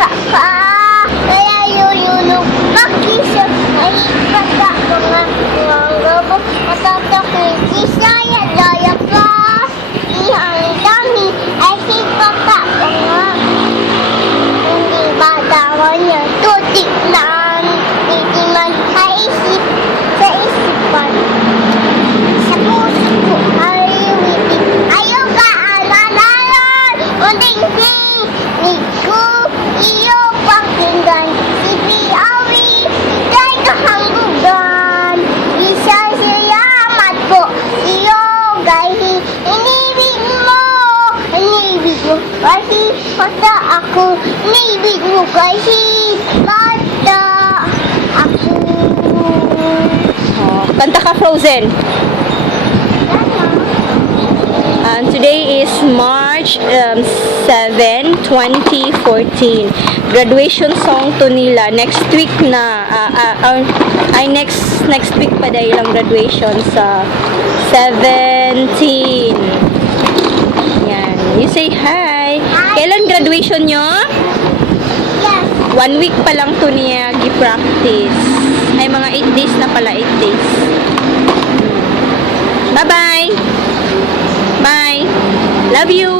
ka. Kaya yuyulog makisa. Nahipata mga lobo. Matatakay kisaya daya ka. Ihang dami ay hipata mga. Hindi ba dawa niya tutik lang. Hindi man sa isipan. Sa puso ko ay witin. Ayaw ka alalalan. Unding-ding. Niku iyo pakinggan. Sibiawi. Dahil kahanggugan. Isa salamat po. Iyo gahi. Inibig mo. Inibig mo. Kasi mata ako. Inibig mo kasi mata ako. Oh, kanta ka Frozen. And today is March 7, 2014. Graduation song to nila. Next week na. Ay, next week pa dahil ang graduation sa 17. Yan. You say hi. Kailan graduation nyo? Yes. 1 week pa lang to niya gi-practice. Ay, mga 8 days na pala. 8 days. Bye-bye. Bye. Love you.